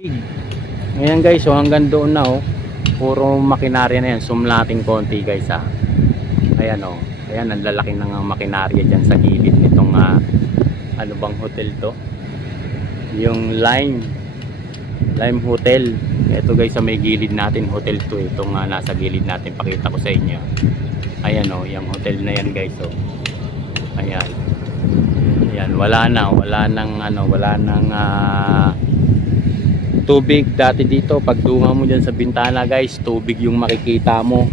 Ayan guys, so hanggang doon na oh. Puro makinarya na yan. Zoom natin konti guys ha. Ayan oh. Ayan, ang lalaki ng makinarya dyan sa gilid nitong ano bang hotel to? Yung Lime Hotel. Ito guys sa may gilid natin, hotel to. Itong nasa gilid natin, pakita ko sa inyo. Ayan oh, yung hotel na yan guys oh. Ayan. Ayan, wala nang tubig dati dito. Pag dunga mo dyan sa bintana guys, tubig yung makikita mo.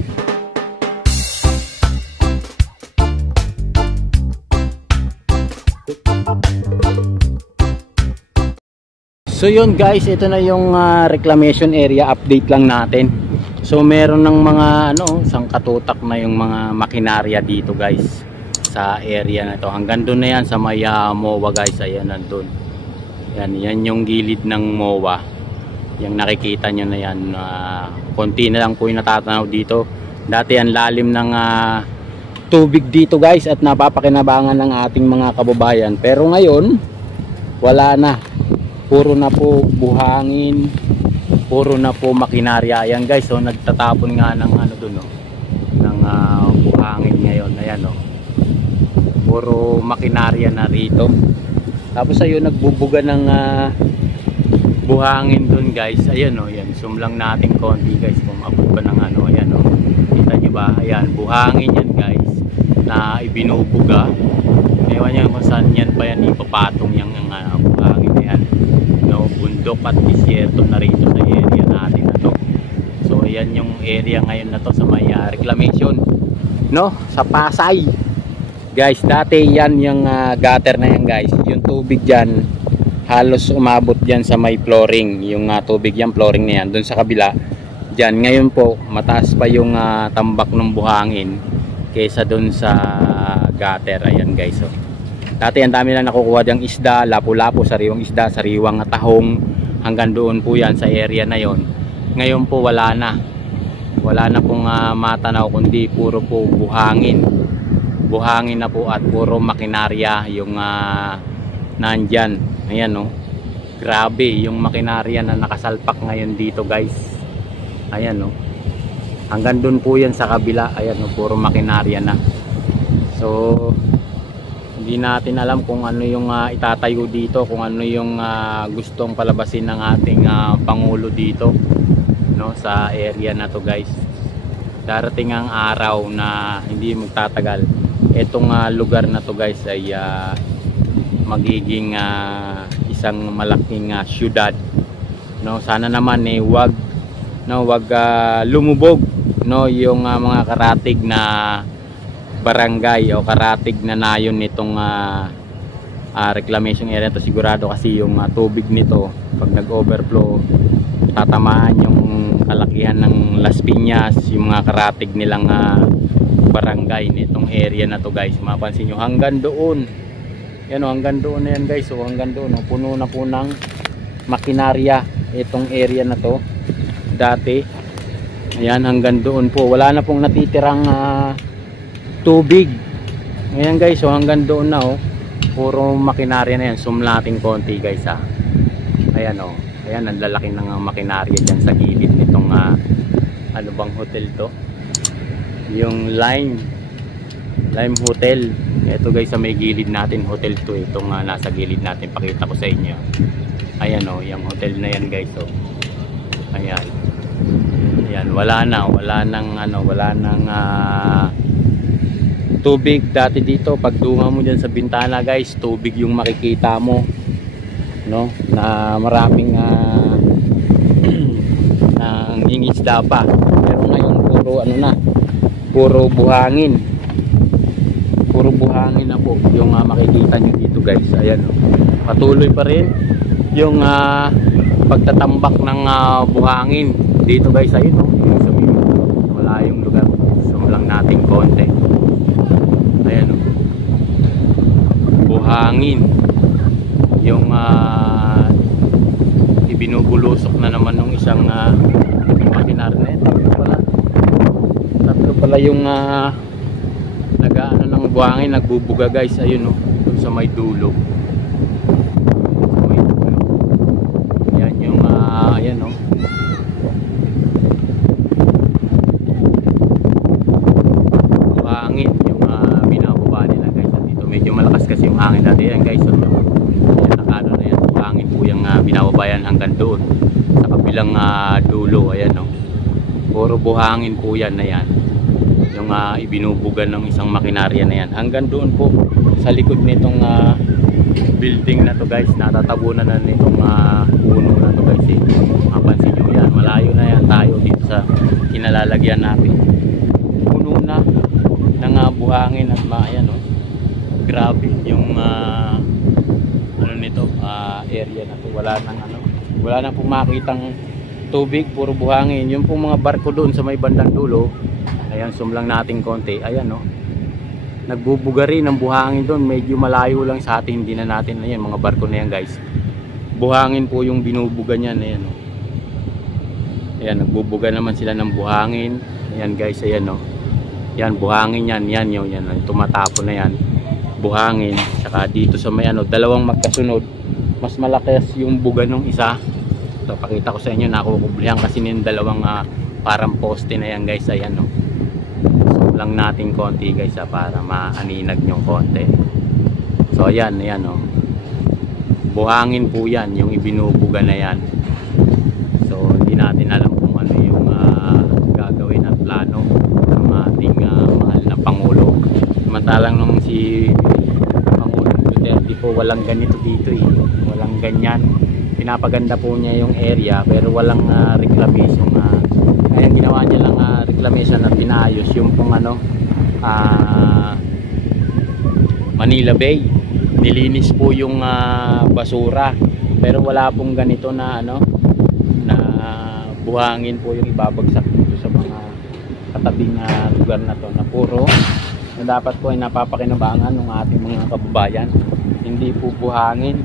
So yun guys, ito na yung reclamation area update lang natin. So meron ng mga sangkatutak na yung mga makinarya dito guys sa area na ito. Hanggang doon na yan sa may MOA guys. Ayan, nandun. Yan yung gilid ng MOA. Yung nakikita nyo na yan. Konti na lang po yung natatanaw dito. Dati ang lalim ng tubig dito guys at napapakinabangan ng ating mga kababayan. Pero ngayon, wala na. Puro na po buhangin. Puro na po makinarya. Ayan guys, so nagtatapon nga ng dun ng buhangin ngayon. Ayan oh. Puro makinarya na rito. Tapos ayun, nagbubuga ng buhangin dun guys. Ayan oh, yan. Zoom lang natin konti guys kung abot pa ng ayan oh. Kita nyo ba? Ayan, buhangin yan guys na ibinubuga. Ewan nyo kung saan yan pa yan ipapatong yung buhangin na yan. Bundok at disyerto na rito sa area natin na to. So ayan yung area ngayon na to sa may reclamation sa Pasay guys. Dati yan yung gutter na yan guys. Yung tubig dyan halos umabot dyan sa may flooring. Yung tubig yan, flooring na yan dun sa kabila dyan. Ngayon po mataas pa yung tambak ng buhangin kaysa dun sa gutter. Ayan guys oh. Dati ang dami lang nakukuha diyang isda, lapu-lapu, sariwang isda, sariwang tahong. Hanggang doon po yan sa area na yon. Ngayon po wala na. Wala na pong matanaw kundi puro po buhangin. Buhangin na po at puro makinarya yung nandyan. Ayan oh. Grabe yung makinarya na nakasalpak ngayon dito guys. Ayan oh. Hanggang doon po yan sa kabila. Ayan oh, puro makinarya na. So hindi natin alam kung ano yung itatayo dito, kung ano yung gustong palabasin ng ating Pangulo dito sa area na to guys. Darating ang araw na hindi magtatagal itong lugar na to guys ay magiging isang malaking syudad. Sana naman wag lumubog yung mga karatig na barangay o karatig na nayon nitong reclamation area to. Sigurado kasi yung tubig nito pag nag-overflow tatamaan yung kalakihan ng Las Piñas, yung mga karatig nilang barangay nitong area na to guys. Mapansin nyo hanggang doon yan o, hanggang doon na yan guys. So hanggang doon puno na po ng makinarya itong area na to dati. Ayan, hanggang doon po wala na pong natitirang tubig. Ayan guys, so hanggang doon na oh. Puro makinarya na yan. Zoom natin konti guys ha. Ayan oh. Ayan, ang lalaki ng makinarya dyan sa gilid nitong ano bang hotel to? Yung Lime Hotel. Ito guys sa may gilid natin, hotel to. Itong nasa gilid natin, pakita ko sa inyo. Ayan oh, yung hotel na yan guys oh. Ayan. Ayan, wala nang tubig dati dito. Pag dunga mo dyan sa bintana guys, tubig yung makikita mo na maraming nangingisda pa. Pero ngayon puro buhangin na po yung makikita nyo dito guys. Ayan patuloy pa rin yung pagtatambak ng buhangin dito guys. Ayun wala yung lugar. Zoom lang natin konti. Ayan oh. Buhangin yung ibinubulusok na naman ng isang makinarya. Tatlo pala yung nag-aano ng buhangin, nagbubuga guys. Ayun oh, sa may dulo. Yan yung Ayan no. Hangin yung binababa nila guys. Dito medyo malakas kasi yung hangin dati yan guys. So, yan nakano na yan. Hangin po yung binababa yan hanggang doon sa kabilang dulo. Ayan no. Puro buhangin po yan na yan. Yung ibinubugan ng isang makinarya na yan. Hanggang doon po sa likod nitong building na to guys. Natatabunan na nitong puno na to guys. Mapansin nyo yan. Malayo na yan tayo dito sa kinalalagyan natin. Puno na ng buhangin at ayan no. Grabe yung ano nito area na to. Wala nang pong makitang tubig, puro buhangin. Yung pong mga barko doon sa may bandang dulo, ayan, zoom lang natin konti. Ayan no, nagbubuga rin ng buhangin doon. Medyo malayo lang sa atin, hindi na natin ayan, mga barko na yan guys. Buhangin po yung binubuga niyan. Ayan no. Ayan, nagbubuga naman sila ng buhangin. Ayan guys, ayan no. Yan, buhangin yan. Yan yung tumatapon na yan. Buhangin. Saka dito sa may dalawang magkasunod. Mas malakas yung buga ng isa. So, pakita ko sa inyo, nakukublihan kasi yung dalawang parang poste na yan guys. Ayan no. So, lang natin konti guys para maaninag nyo konti. So, ayan, ayan no. Buhangin po yan, yung ibinubuga na yan. So, hindi natin alam kung ano yung gagawin at plano ng ating mahal na Pangulo. Samantalang nung si Pangulo Duterte po, walang ganito dito eh. Walang ganyan. Pinapaganda po niya yung area pero walang reclamation. Kaya ginawa niya lang reclamation at pinayos yung pong Manila Bay. Nilinis po yung basura pero wala pong ganito na na buhangin po yung ibabagsak dito sa mga katabing lugar na to, na puro na dapat po ay napapakinabangan ng ating mga kababayan. Hindi po buhangin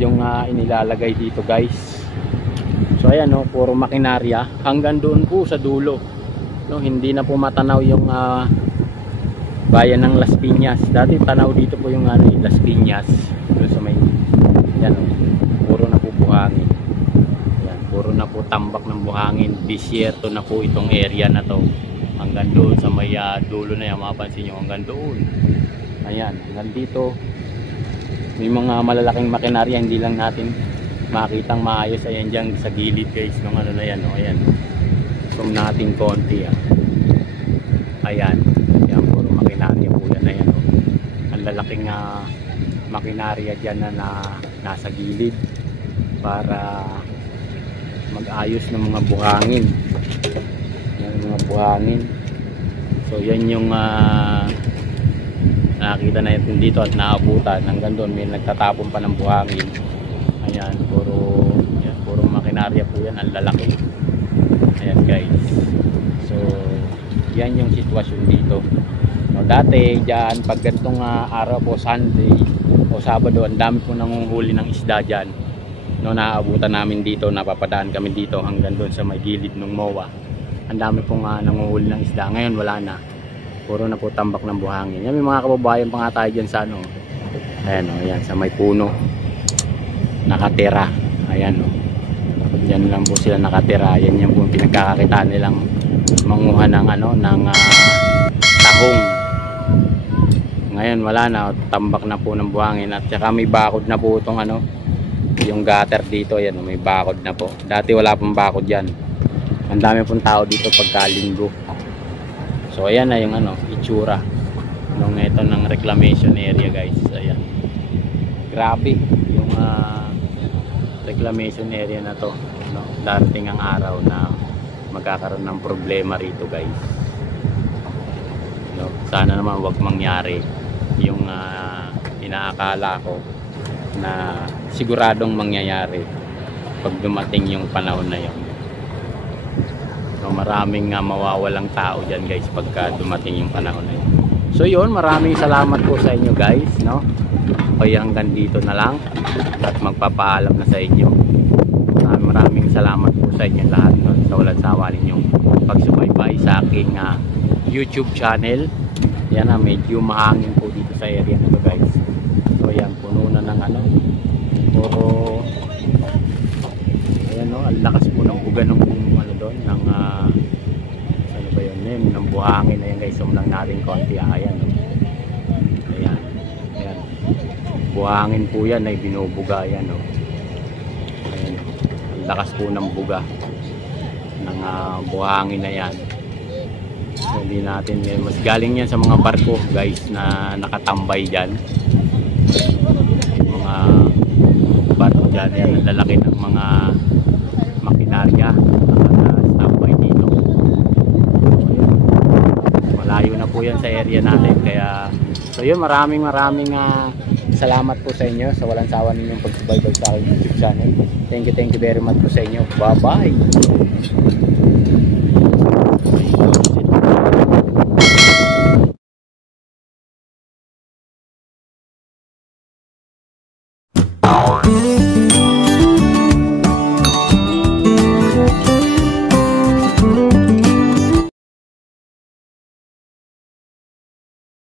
yung inilalagay dito guys. So ayan no, puro makinarya hanggang doon po sa dulo no. Hindi na po matanaw yung bayan ng Las Piñas. Dati tanaw dito po yung Las Piñas doon sa may yan no. Puro na po buhangin. Puro na po tambak ng buhangin. Disyerto na po itong area na to. Hanggang doon sa may dulo na yan. Mapansin nyo hanggang doon. Ayan. Hanggang dito. May mga malalaking makinarya. Hindi lang natin makitang maayos. Ayan dyan sa gilid guys. Nung na yan. No? Ayan. Zoom natin konti. Ayan. Ayan. Puro makinarya po yan. Ayan. No? Ang lalaking makinarya dyan na nasa gilid. Para mag-ayos ng mga buhangin. Yan mga buhangin. So yan yung nakita natin dito at naabutan. Hanggang doon may nagtatapon pa ng buhangin. Ayan, puro makinarya po yan. Ang lalaki. Ayan guys. So yan yung sitwasyon dito. No, dati dyan pag ganitong araw po, Sunday o Sabado, ang dami po nanguhuli ng isda dyan. No, naaabutan namin dito, napapadaan kami dito hanggang doon sa may gilid ng MOA. Ang dami pong nanguhuli ng isda. Ngayon wala na. Puro na po tambak ng buhangin. Yan, may mga kababayan pa nga tayo dyan sa ayan o, ayan, sa may puno. Nakatira. Ayan o. Yan lang po sila nakatira. Yan yung po pinagkakakitaan nilang manguha ng ng tahong. Ngayon wala na. Tambak na po ng buhangin. At saka may bakod na po itong yung gutter dito. Ayan, may bakod na po. Dati wala pong bakod yan. Ang dami pong tao dito pagkalinggo. So ayan na yung itsura nung ito ng reclamation area guys. Ayan, grabe yung reclamation area na to, no? Darating ang araw na magkakaroon ng problema rito guys, no? Sana naman wag mangyari yung inaakala ko na siguradong mangyayari pag dumating yung panahon na yun. So, maraming mawawalang tao dyan guys pagka dumating yung panahon na yun. So yun, maraming salamat po sa inyo guys, no? Kaya hanggang dito na lang at magpapaalam na sa inyo. Maraming salamat po sa inyo lahat, no? Sa walang sawa ninyong pagsubaybay sa aking YouTube channel. Yan medyo mahangin po dito sa area na to guys. So yan, puno na ng puro ayan no, ang lakas po ng buga ng ano doon, ng ano ba yun, ng buhangin. Ayan guys, zoom lang natin konti. Ayan, ayan, ayan, buhangin po yan ay binubuga. Ayan, ayan, ang lakas po ng buga ng buhangin na yan. Hindi natin, mas galing yan sa mga barko guys na nakatambay dyan, mga barko dyan. Yan ang lalaki ng mga makinarya nakatambay dito. Malayo na po yan sa area natin, kaya so yun, maraming salamat po sa inyo sa walang sawa ninyong pagsubaybay sa aking YouTube channel. Thank you very much po sa inyo. Bye bye.